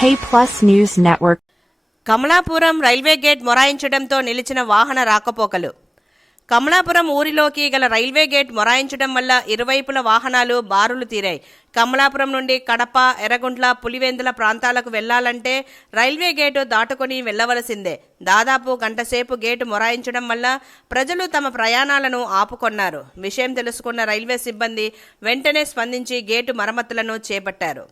K Plus News Network. Kamalapuram railway gate మొరాయించడంతో నిలిచిన వాహన రాకపోకలు. కమలాపురం ఊరిలోకి గల రైల్వే గేట్ మొరాయించడం వల్ల ఇరువైపుల వాహనాలు బారులు తీరాయి. కమలాపురం నుండి కడప ఎర్రగుంట్ల పులివెందుల ప్రాంతాలకు వెళ్ళాలంటే రైల్వే గేటు దాటుకొని వెళ్ళవలసిందే. దాదాపు గంటసేపు గేటు మొరాయించడం వల్ల ప్రజలు తమ ప్రయాణాలను ఆపుకొన్నారు. విషయం తెలుసుకున్న రైల్వే సిబ్బంది వెంటనే స్పందించి గేటు మరమ్మతులను చేపట్టారు.